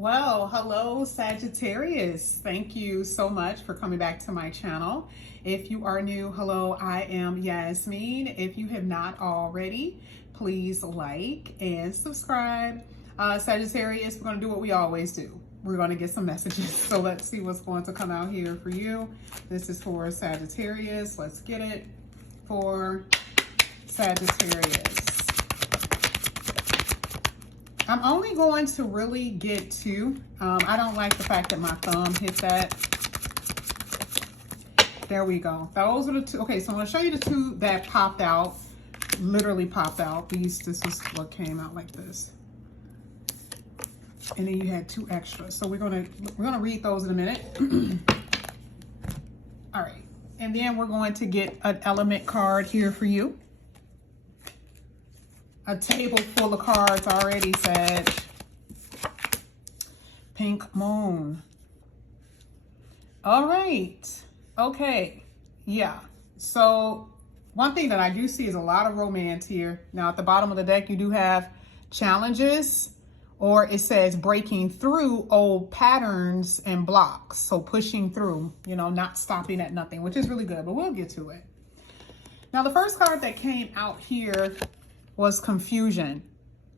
Well, hello Sagittarius. Thank you so much for coming back to my channel. If you are new, hello, I am Yasmin. If you have not already, please like and subscribe. Sagittarius, we're going to do what we always do. We're going to get some messages. So let's see what's going to come out here for you. This is for Sagittarius. Let's get it for Sagittarius. I'm only going to really get two. I don't like the fact that my thumb hit that. There we go. Those are the two. Okay, so I'm going to show you the two that popped out. Literally popped out. This is what came out like this. And then you had two extras. So we're gonna read those in a minute. All right. And then we're going to get an element card here for you. A table full of cards already, Sag. Pink Moon. All right. Okay. Yeah. So one thing that I do see is a lot of romance here. Now at the bottom of the deck, you do have challenges, or it says breaking through old patterns and blocks. So pushing through, you know, not stopping at nothing, which is really good, but we'll get to it. Now the first card that came out here was confusion.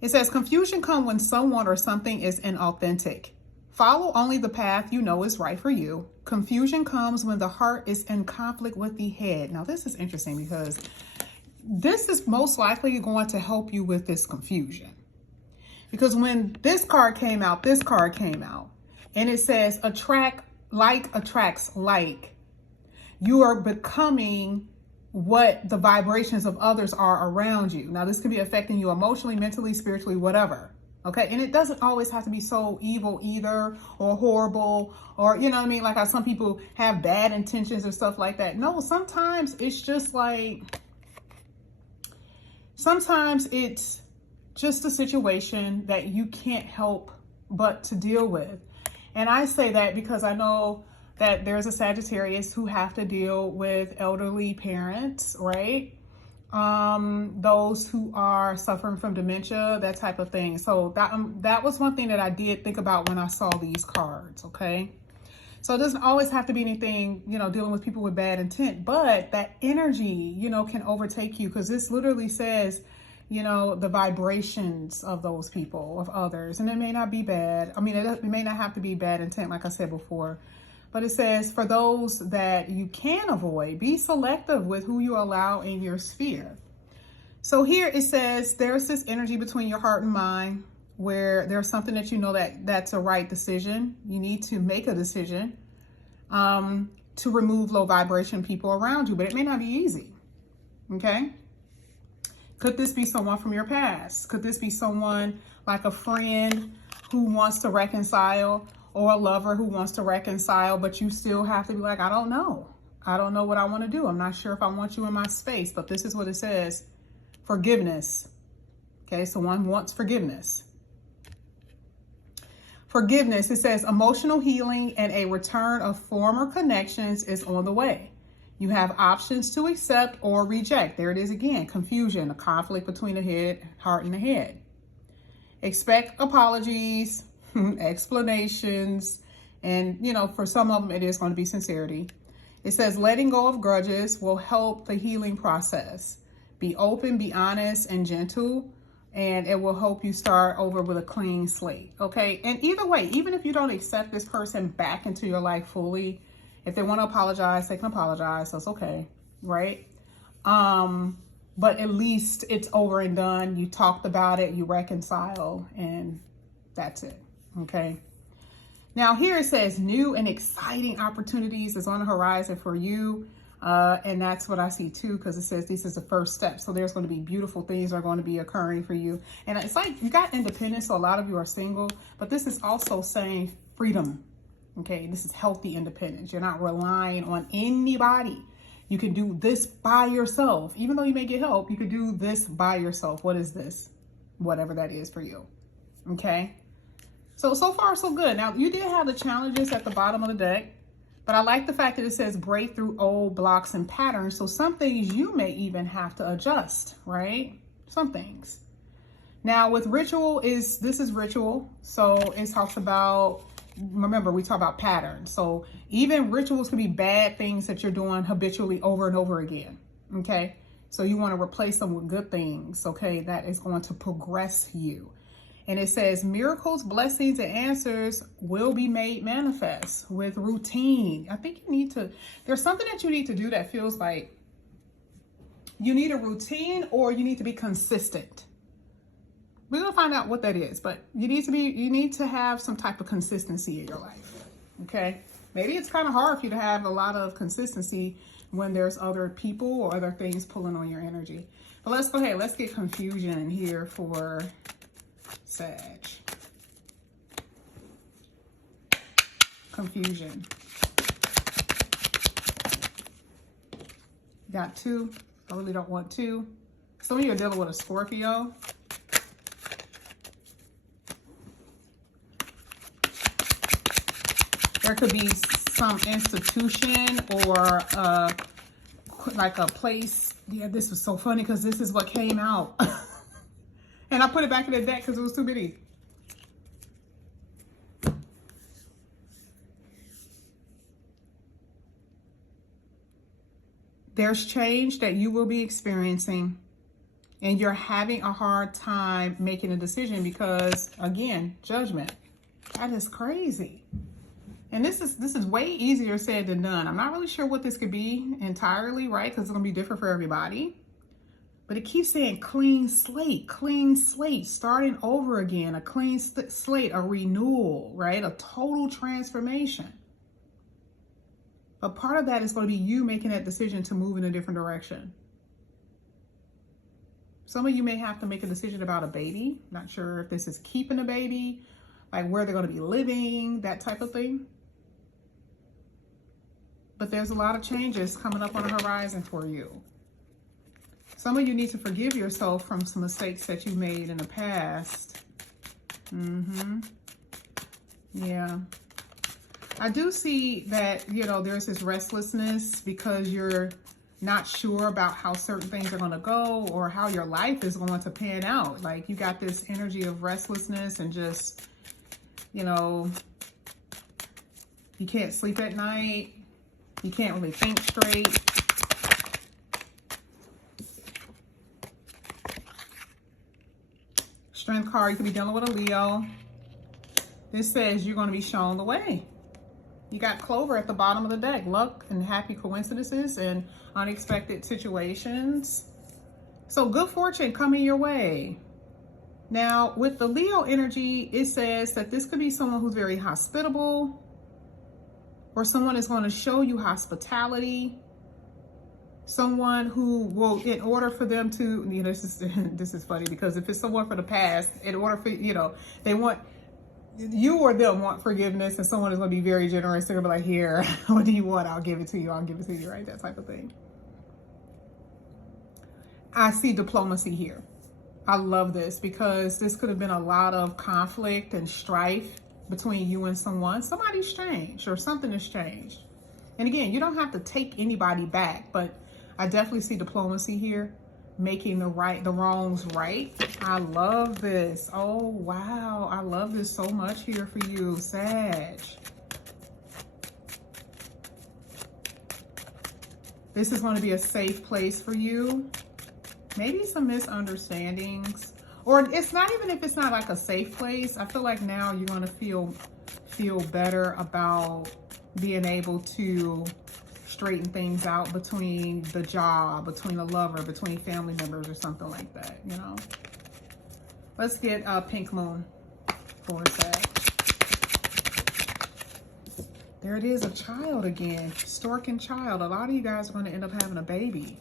It says confusion comes when someone or something is inauthentic. Follow only the path you know is right for you. Confusion comes when the heart is in conflict with the head. Now this is interesting because this is most likely going to help you with this confusion. Because when this card came out, and it says like attracts like. You are becoming what the vibrations of others are around you. Now, this could be affecting you emotionally, mentally, spiritually, whatever. Okay. And it doesn't always have to be so evil either, or horrible, or, you know what I mean? Like how some people have bad intentions or stuff like that. No, sometimes it's just like, sometimes it's just a situation that you can't help but to deal with. And I say that because I know that there's a Sagittarius who have to deal with elderly parents, right? Those who are suffering from dementia, that type of thing. So that was one thing that I did think about when I saw these cards, okay? So it doesn't always have to be anything, you know, dealing with people with bad intent, but that energy, you know, can overtake you, because this literally says, you know, the vibrations of those people, of others. And it may not be bad. I mean, it may not have to be bad intent, like I said before. But it says, for those that you can avoid, be selective with who you allow in your sphere. So here it says, there's this energy between your heart and mind where there's something that you know that's a right decision. You need to make a decision to remove low vibration people around you, but it may not be easy. Okay. Could this be someone from your past? Could this be someone like a friend who wants to reconcile, or a lover who wants to reconcile, but you still have to be like, I don't know. I don't know what I want to do. I'm not sure if I want you in my space, but this is what it says. Forgiveness. Okay, so one wants forgiveness. Forgiveness, it says emotional healing and a return of former connections is on the way. You have options to accept or reject. There it is again, confusion, a conflict between the heart and the head. Expect apologies, explanations, and you know, for some of them it is going to be sincerity. It says letting go of grudges will help the healing process. Be open, be honest, and gentle, and it will help you start over with a clean slate. Okay, and either way, even if you don't accept this person back into your life fully, if they want to apologize, they can apologize. That's okay, right? But at least it's over and done. You talked about it, you reconcile, and that's it. Okay. Now here it says new and exciting opportunities is on the horizon for you. And that's what I see too, because it says this is the first step. So there's going to be beautiful things are going to be occurring for you. And it's like you got independence. So a lot of you are single, but this is also saying freedom. Okay. This is healthy independence. You're not relying on anybody. You can do this by yourself. Even though you may get help, you can do this by yourself. What is this? Whatever that is for you. Okay. So far, so good. Now, you did have the challenges at the bottom of the deck, but I like the fact that it says break through old blocks and patterns. So some things you may even have to adjust, right? Some things. Now with ritual this is ritual. So it talks about, remember we talk about patterns. So even rituals can be bad things that you're doing habitually over and over again. Okay. So you want to replace them with good things. Okay. That is going to progress you. And it says miracles, blessings, and answers will be made manifest with routine. I think you need to, there's something that you need to do that feels like you need a routine, or you need to be consistent. We're going to find out what that is, but you need to have some type of consistency in your life. Okay. Maybe it's kind of hard for you to have a lot of consistency when there's other people or other things pulling on your energy. But let's go ahead. Let's get confusion here for Sag. Confusion. Got 2. I really don't want 2. Some of you are dealing with a Scorpio. There could be some institution or like a place. Yeah, this was so funny because this is what came out. And I put it back in the deck because it was too many. There's change that you will be experiencing, and you're having a hard time making a decision because, again, judgment. That is crazy. And this is way easier said than done. I'm not really sure what this could be entirely, right? Because it's going to be different for everybody. But it keeps saying clean slate, starting over again, a clean slate, a renewal, right? A total transformation. But part of that is going to be you making that decision to move in a different direction. Some of you may have to make a decision about a baby. Not sure if this is keeping a baby, like where they're going to be living, that type of thing. But there's a lot of changes coming up on the horizon for you. Some of you need to forgive yourself from some mistakes that you made in the past. Yeah. I do see that, you know, there's this restlessness because you're not sure about how certain things are going to go or how your life is going to pan out. Like you got this energy of restlessness and just, you know, you can't sleep at night. You can't really think straight. Strength card, you could be dealing with a Leo. This says you're going to be shown the way. You got Clover at the bottom of the deck. Luck and happy coincidences and unexpected situations. So good fortune coming your way. Now, with the Leo energy, it says that this could be someone who's very hospitable, or someone is going to show you hospitality. Someone who will, in order for them to, you know, this is funny because if it's someone from the past, in order for, you know, they want, you or them want forgiveness, and someone is going to be very generous. They're going to be like, here, what do you want? I'll give it to you. I'll give it to you, right? That type of thing. I see diplomacy here. I love this because this could have been a lot of conflict and strife between you and someone. Somebody's changed or something has changed. And again, you don't have to take anybody back, but I definitely see diplomacy here, making the wrongs right. I love this. Oh, wow. I love this so much here for you, Sag. This is going to be a safe place for you. Maybe some misunderstandings. Or it's not even if it's not like a safe place. I feel like now you're going to feel better about being able to straighten things out between the job, between a lover, between family members or something like that, you know. Let's get Pink Moon for Sag. There it is, a child again. Stork and child. A lot of you guys are going to end up having a baby.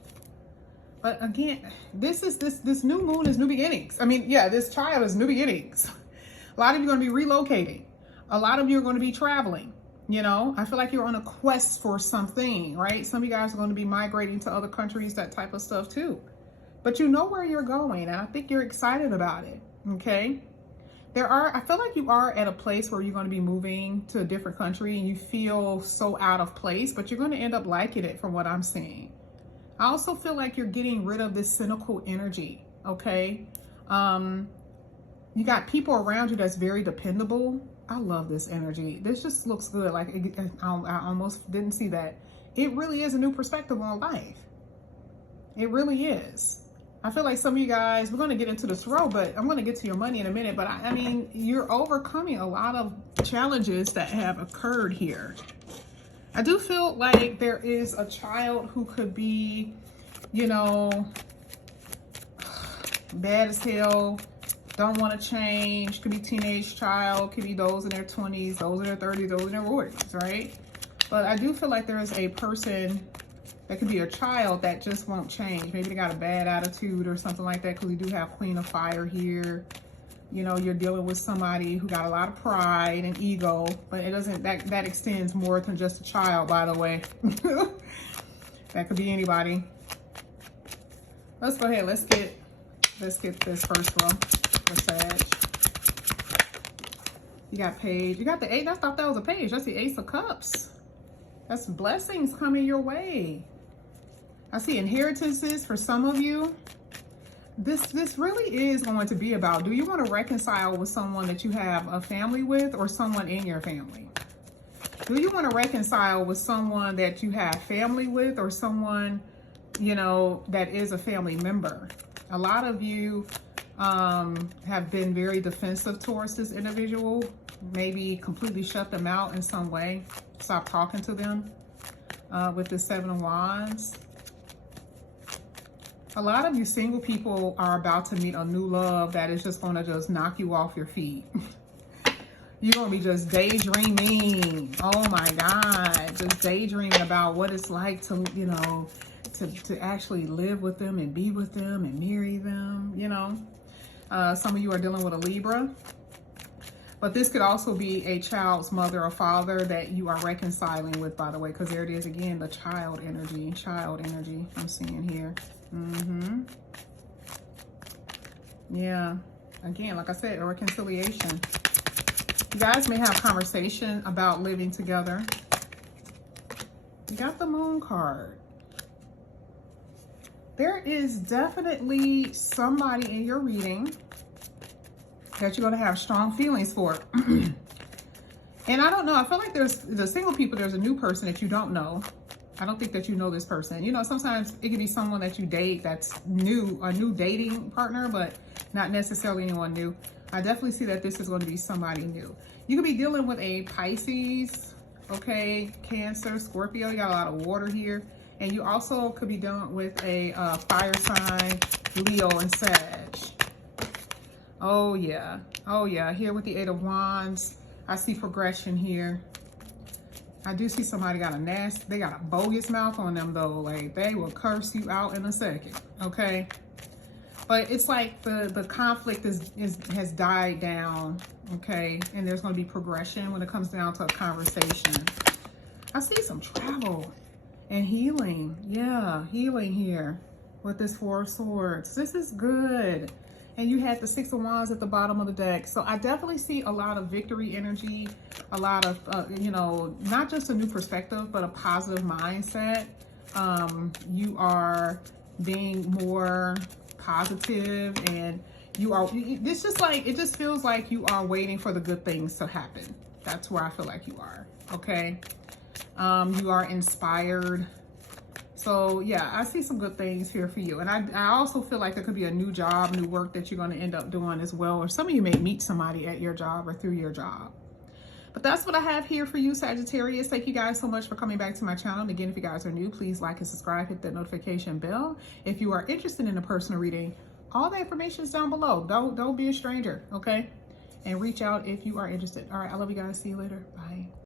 But again, this new moon is new beginnings. I mean, yeah, this child is new beginnings. A lot of you are going to be relocating. A lot of you are going to be traveling. You know, I feel like you're on a quest for something, right? Some of you guys are going to be migrating to other countries, that type of stuff too. But you know where you're going, and I think you're excited about it, okay? I feel like you are at a place where you're going to be moving to a different country and you feel so out of place, but you're going to end up liking it from what I'm seeing. I also feel like you're getting rid of this cynical energy, okay? You got people around you that's very dependable. I love this energy. This just looks good. Like, I almost didn't see that. It really is a new perspective on life. It really is. I feel like some of you guys, we're going to get into this row, but I'm going to get to your money in a minute. But I mean, you're overcoming a lot of challenges that have occurred here. I do feel like there is a child who could be, you know, bad as hell, don't want to change. Could be teenage child, could be those in their 20s, those in their 30s, those in their 40s, right? But I do feel like there is a person that could be a child that just won't change. Maybe they got a bad attitude or something like that, because we do have Queen of Fire here. You know, you're dealing with somebody who got a lot of pride and ego, but it doesn't, that extends more than just a child, by the way. That could be anybody. Let's go ahead, let's get this first row for Sag. You got Page, you got the 8, I thought that was a Page. That's the Ace of Cups. That's blessings coming your way. I see inheritances for some of you. This really is going to be about, do you want to reconcile with someone that you have a family with, or someone in your family? Do you want to reconcile with someone that you have family with, or someone, you know, that is a family member? A lot of you have been very defensive towards this individual, maybe completely shut them out in some way, stop talking to them with the 7 of Wands. A lot of you single people are about to meet a new love that is just going to just knock you off your feet. You're going to be just daydreaming. Oh my God. Just daydreaming about what it's like to, you know, to actually live with them and be with them and marry them, you know. Some of you are dealing with a Libra. But this could also be a child's mother or father that you are reconciling with, by the way, because there it is again, the child energy I'm seeing here. Yeah, again, like I said, a reconciliation. You guys may have conversation about living together. You got the Moon card. There is definitely somebody in your reading that you're going to have strong feelings for. And I don't know, I feel like there's the single people, there's a new person that you don't know. I don't think that you know this person. You know, sometimes it could be someone that you date that's new, a new dating partner, but not necessarily anyone new. I definitely see that this is going to be somebody new. You could be dealing with a Pisces, okay, Cancer, Scorpio. You got a lot of water here. And you also could be dealing with a fire sign, Leo and Sag. Oh yeah, oh yeah. Here with the 8 of Wands, I see progression here. I do see somebody got they got a bogus mouth on them though. Like, they will curse you out in a second, okay? But it's like the conflict has died down, okay? And there's gonna be progression when it comes down to a conversation. I see some travel and healing. Yeah, healing here with this 4 of Swords. This is good. And you had the 6 of Wands at the bottom of the deck. So I definitely see a lot of victory energy, a lot of, you know, not just a new perspective, but a positive mindset. You are being more positive, and you are, it's just like, it just feels like you are waiting for the good things to happen. That's where I feel like you are, okay? You are inspired. So yeah, I see some good things here for you. And I also feel like there could be a new job, new work that you're going to end up doing as well. Or some of you may meet somebody at your job or through your job. But that's what I have here for you, Sagittarius. Thank you guys so much for coming back to my channel. And again, if you guys are new, please like and subscribe, hit that notification bell. If you are interested in a personal reading, all the information is down below. Don't be a stranger, okay? And reach out if you are interested. All right, I love you guys. See you later. Bye.